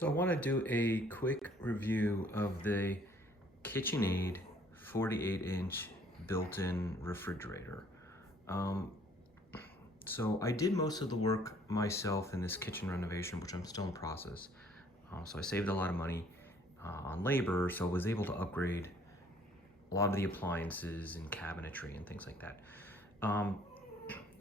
So I want to do a quick review of the Kitchenaid 48-inch built-in refrigerator. Um, so I did most of the work myself in this kitchen renovation, which I'm still in process. So I saved a lot of money on labor, so I was able to upgrade a lot of the appliances and cabinetry and things like that.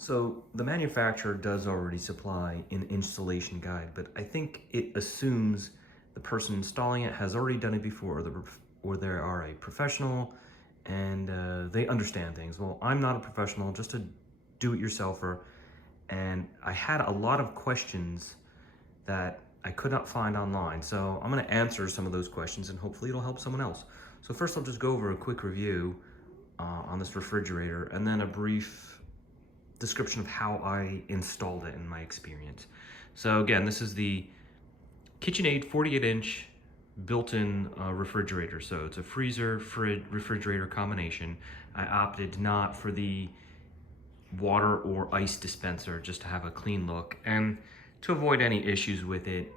So the manufacturer does already supply an installation guide, but I think it assumes the person installing it has already done it before, or they are a professional and they understand things. Well, I'm not a professional, just a do-it-yourselfer, and I had a lot of questions that I could not find online. So I'm going to answer some of those questions and hopefully it'll help someone else. So first I'll just go over a quick review on this refrigerator and then a brief description of how I installed it in my experience. So again, this is the Kitchenaid 48-inch built-in refrigerator. So it's a refrigerator combination. I opted not for the water or ice dispenser, just to have a clean look and to avoid any issues with it.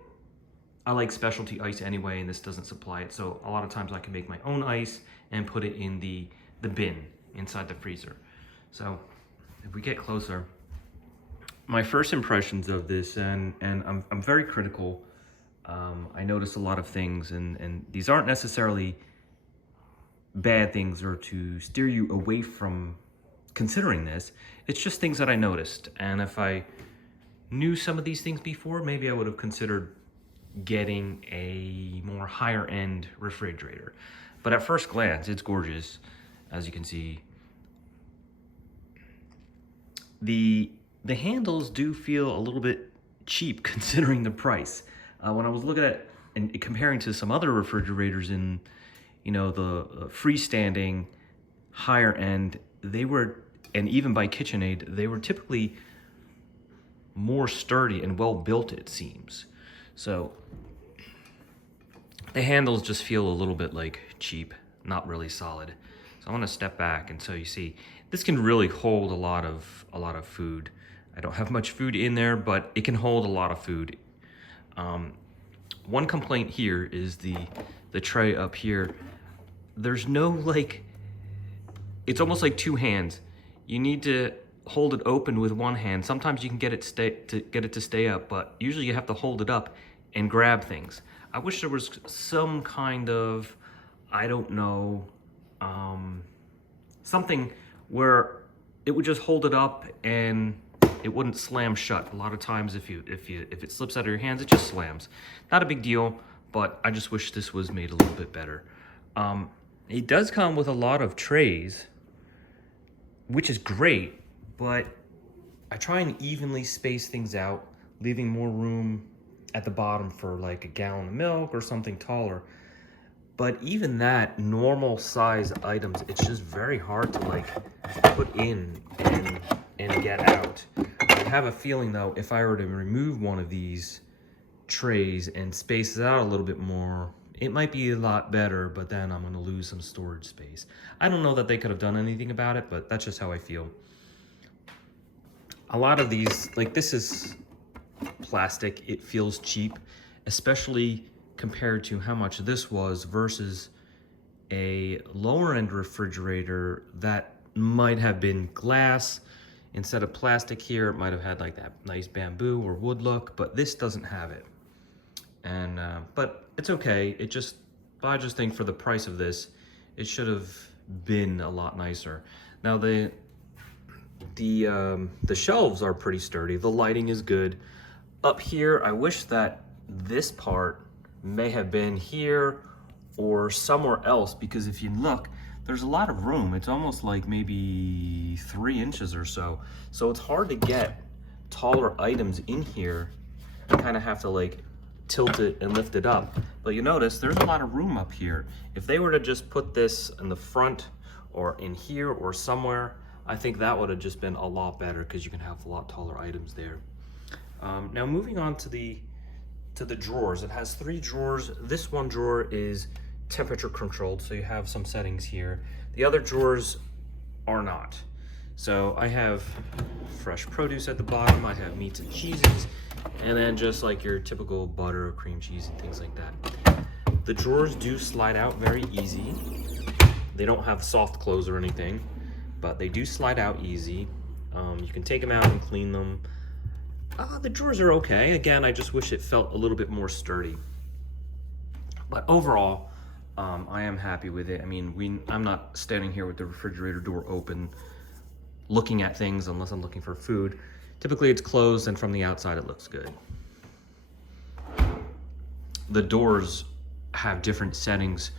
I like specialty ice anyway, and this doesn't supply it, so a lot of times I can make my own ice and put it in the bin inside the freezer. So if we get closer, my first impressions of this, and I'm very critical. I noticed a lot of things, and these aren't necessarily bad things or to steer you away from considering this. It's just things that I noticed, and if I knew some of these things before, maybe I would have considered getting a more higher end refrigerator. But at first glance, it's gorgeous. As you can see, the handles do feel a little bit cheap considering the price. When I was looking at and comparing to some other refrigerators in, the freestanding higher end, they were, and even by KitcheNaid, they were typically more sturdy and well built, it seems. So the handles just feel a little bit like cheap, not really solid. So I want to step back, and so you see this can really hold a lot of food. I don't have much food in there, but it can hold a lot of food. One complaint here is the tray up here. There's no it's almost like two hands. You need to hold it open with one hand. Sometimes you can get it to stay up, but usually you have to hold it up and grab things. I wish there was some kind of, I don't know, something where it would just hold it up and it wouldn't slam shut. A lot of times if it slips out of your hands, it just slams. Not a big deal, but I just wish this was made a little bit better. It does come with a lot of trays, which is great, but I try and evenly space things out, leaving more room at the bottom for like a gallon of milk or something taller. But even that, normal size items, it's just very hard to put in and get out. I have a feeling though, if I were to remove one of these trays and space it out a little bit more, it might be a lot better, but then I'm gonna lose some storage space. I don't know that they could have done anything about it, but that's just how I feel. A lot of these, this is plastic, it feels cheap, especially compared to how much this was versus a lower end refrigerator that might have been glass instead of plastic. Here it might have had that nice bamboo or wood look, but this doesn't have it. And but it's okay. I just think for the price of this, it should have been a lot nicer. Now the shelves are pretty sturdy. The lighting is good. Up here, I wish that this part may have been here or somewhere else, because if you look, there's a lot of room. It's almost like maybe 3 inches or so. So it's hard to get taller items in here. You kind of have to tilt it and lift it up. But you notice there's a lot of room up here. If they were to just put this in the front or in here or somewhere, I think that would have just been a lot better, because you can have a lot taller items there. Now moving on to the drawers, it has 3 drawers. This one drawer is temperature controlled, so you have some settings here. The other drawers are not. So I have fresh produce at the bottom, I have meats and cheeses, and then just like your typical butter or cream cheese and things like that. The drawers do slide out very easy. They don't have soft close or anything, but they do slide out easy. You can take them out and clean them. The drawers are okay. Again, I just wish it felt a little bit more sturdy. But overall, I am happy with it. I mean, I'm not standing here with the refrigerator door open looking at things unless I'm looking for food. Typically it's closed and from the outside it looks good. The doors have different settings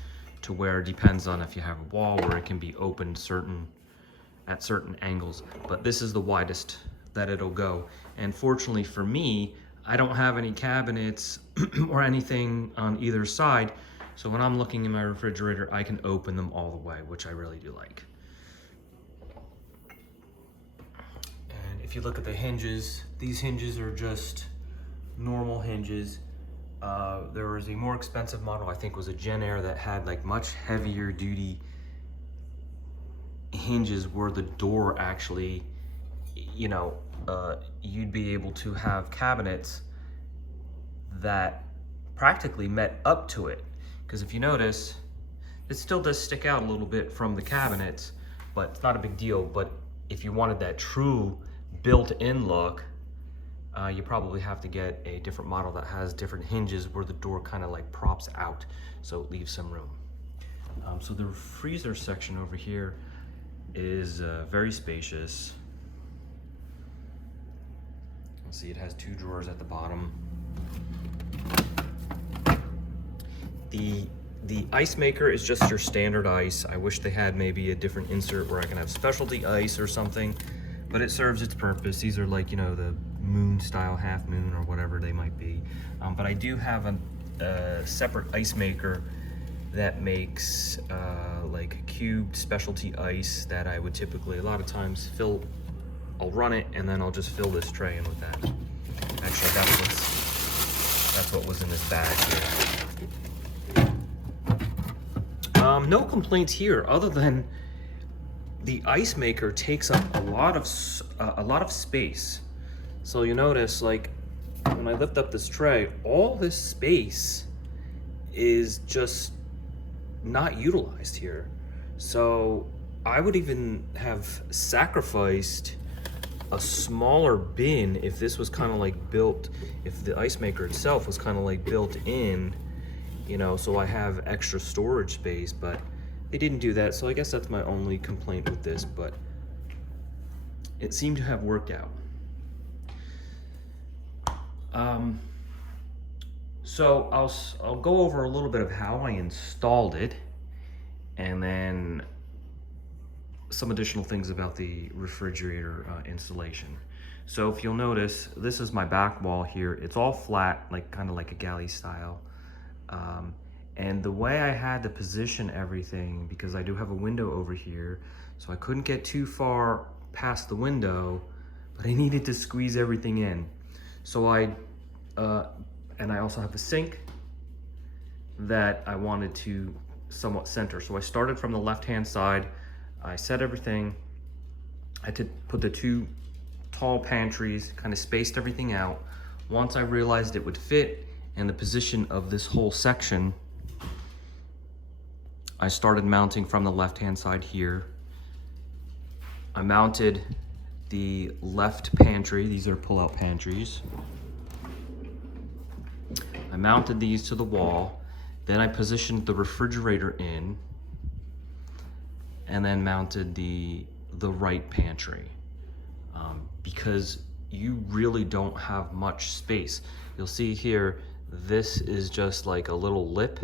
to where it depends on if you have a wall where it can be opened at certain angles, but this is the widest that it'll go. And fortunately for me, I don't have any cabinets or anything on either side, so when I'm looking in my refrigerator, I can open them all the way, which I really do like. And if you look at the hinges, these hinges are just normal hinges. There was a more expensive model, I think was a Gen Air, that had like much heavier duty hinges where the door actually, you know, you'd be able to have cabinets that practically met up to it. Because if you notice, it still does stick out a little bit from the cabinets, but it's not a big deal. But if you wanted that true built-in look, you probably have to get a different model that has different hinges where the door kind of like props out, so it leaves some room. So the freezer section over here is very spacious. You'll see it has 2 drawers at the bottom. The ice maker is just your standard ice. I wish they had maybe a different insert where I can have specialty ice or something, but it serves its purpose. These are like, you know, the moon style, half moon or whatever they might be. But I do have a separate ice maker that makes like cubed specialty ice that I would typically, a lot of times, I'll run it and then I'll just fill this tray in with that. Actually, that's what was in this bag here. No complaints here, other than the ice maker takes up a lot of space. So you notice, like, when I lift up this tray, all this space is just not utilized here. So I would even have sacrificed a smaller bin if this was kind of like built, if the ice maker itself was kind of like built in, you know, so I have extra storage space, but they didn't do that. So I guess that's my only complaint with this, but it seemed to have worked out. So I'll go over a little bit of how I installed it, and then some additional things about the refrigerator installation. So if you'll notice, this is my back wall here. It's all flat, like kind of like a galley style. And the way I had to position everything, because I do have a window over here, so I couldn't get too far past the window, but I needed to squeeze everything in. So and I also have a sink that I wanted to somewhat center. So I started from the left-hand side. I set everything. I had to put the 2 tall pantries, kind of spaced everything out. Once I realized it would fit and the position of this whole section, I started mounting from the left-hand side here. I mounted the left pantry. These are pull-out pantries. I mounted these to the wall. Then I positioned the refrigerator in, and then mounted the right pantry, because you really don't have much space. You'll see here, this is just like a little lip,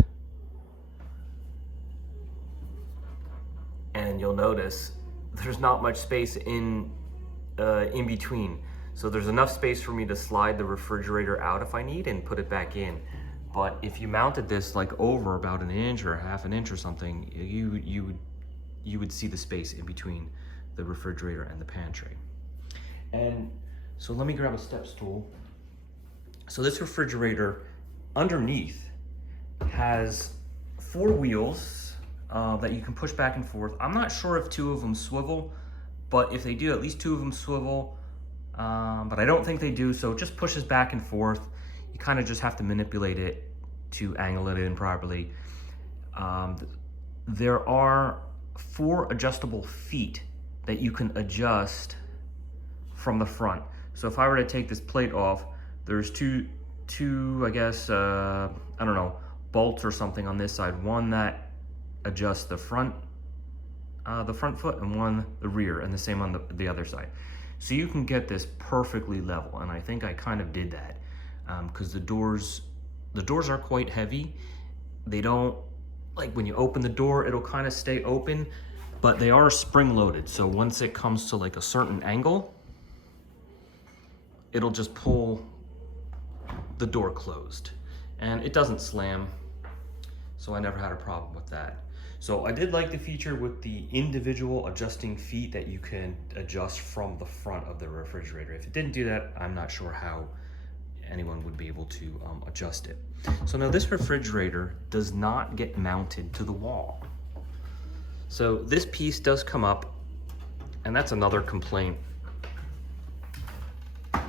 and you'll notice there's not much space in between. So there's enough space for me to slide the refrigerator out if I need and put it back in. But if you mounted this like over about 1 inch or ½ an inch or something, you would see the space in between the refrigerator and the pantry. And so let me grab a step stool. So this refrigerator underneath has 4 wheels that you can push back and forth. I'm not sure if 2 of them swivel. but if they do, at least 2 of them swivel. But I don't think they do, so it just pushes back and forth. You kind of just have to manipulate it to angle it in properly. There are 4 adjustable feet that you can adjust from the front. So if I were to take this plate off, there's two I guess, I don't know, bolts or something on this side. One that adjusts the front foot, and one the rear, and the same on the other side. So you can get this perfectly level, and I think I kind of did that because the doors are quite heavy. They don't, like when you open the door, it'll kind of stay open, but they are spring loaded. So once it comes to like a certain angle, it'll just pull the door closed, and it doesn't slam. So I never had a problem with that. So I did like the feature with the individual adjusting feet that you can adjust from the front of the refrigerator. If it didn't do that, I'm not sure how anyone would be able to adjust it. So now this refrigerator does not get mounted to the wall. So this piece does come up, and that's another complaint,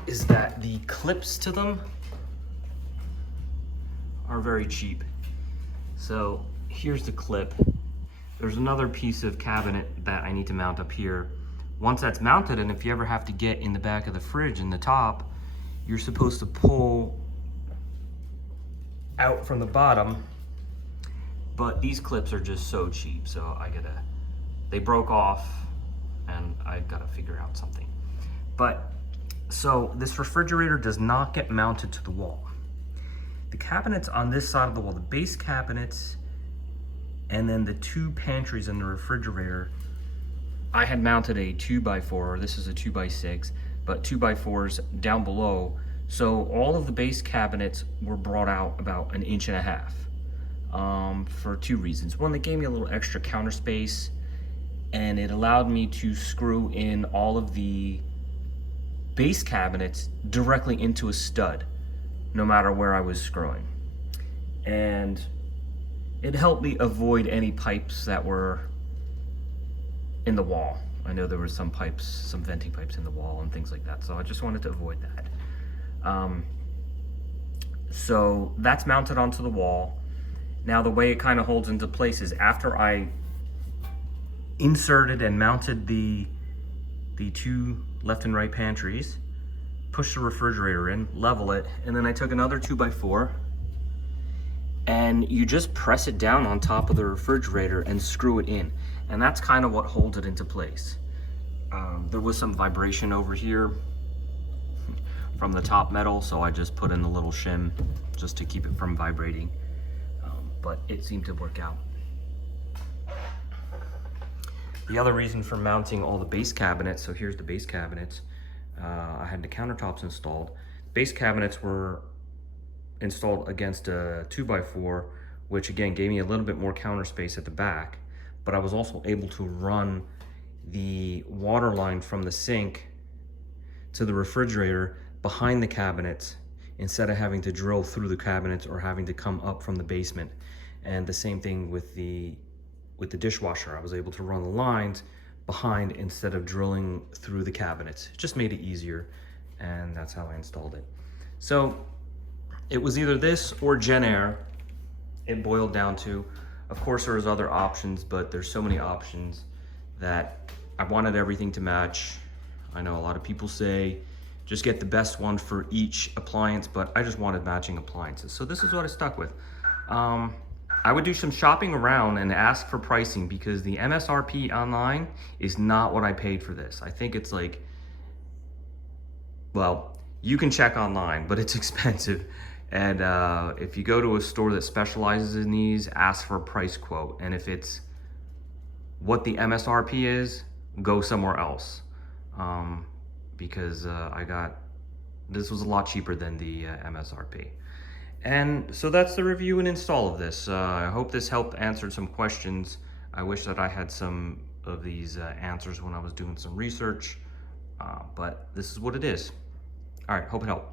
is that the clips to them are very cheap. So here's the clip. There's another piece of cabinet that I need to mount up here. Once that's mounted, and if you ever have to get in the back of the fridge in the top, you're supposed to pull out from the bottom, but these clips are just so cheap, so they broke off, and I gotta figure out something. But, so this refrigerator does not get mounted to the wall. The cabinets on this side of the wall, the base cabinets, and then the 2 pantries in the refrigerator, I had mounted a 2x4, this is a 2x6, but 2x4s down below. So all of the base cabinets were brought out about 1.5 inches for 2 reasons. One, they gave me a little extra counter space, and it allowed me to screw in all of the base cabinets directly into a stud, no matter where I was screwing. And it helped me avoid any pipes that were in the wall. I know there were some pipes, some venting pipes in the wall and things like that, so I just wanted to avoid that. So that's mounted onto the wall. Now the way it kind of holds into place is after I inserted and mounted the 2 left and right pantries, push the refrigerator in, level it, and then I took another 2x4, and you just press it down on top of the refrigerator and screw it in. And that's kind of what holds it into place. There was some vibration over here from the top metal, so I just put in a little shim just to keep it from vibrating. But it seemed to work out. The other reason for mounting all the base cabinets, so here's the base cabinets. I had the countertops installed. Base cabinets were installed against a 2x4, which again gave me a little bit more counter space at the back, but I was also able to run the water line from the sink to the refrigerator behind the cabinets instead of having to drill through the cabinets or having to come up from the basement. And the same thing with the dishwasher. I was able to run the lines behind instead of drilling through the cabinets. It just made it easier, and that's how I installed it. So it was either this or Genair, it boiled down to. Of course there was other options, but there's so many options that I wanted everything to match. I know a lot of people say just get the best one for each appliance, but I just wanted matching appliances. So this is what I stuck with. I would do some shopping around and ask for pricing, because the MSRP online is not what I paid for this. I think it's like, well, you can check online, but it's expensive. And if you go to a store that specializes in these, ask for a price quote. And if it's what the MSRP is, go somewhere else. Because this was a lot cheaper than the MSRP. And so that's the review and install of this. I hope this helped answer some questions. I wish that I had some of these answers when I was doing some research, but this is what it is. All right, hope it helped.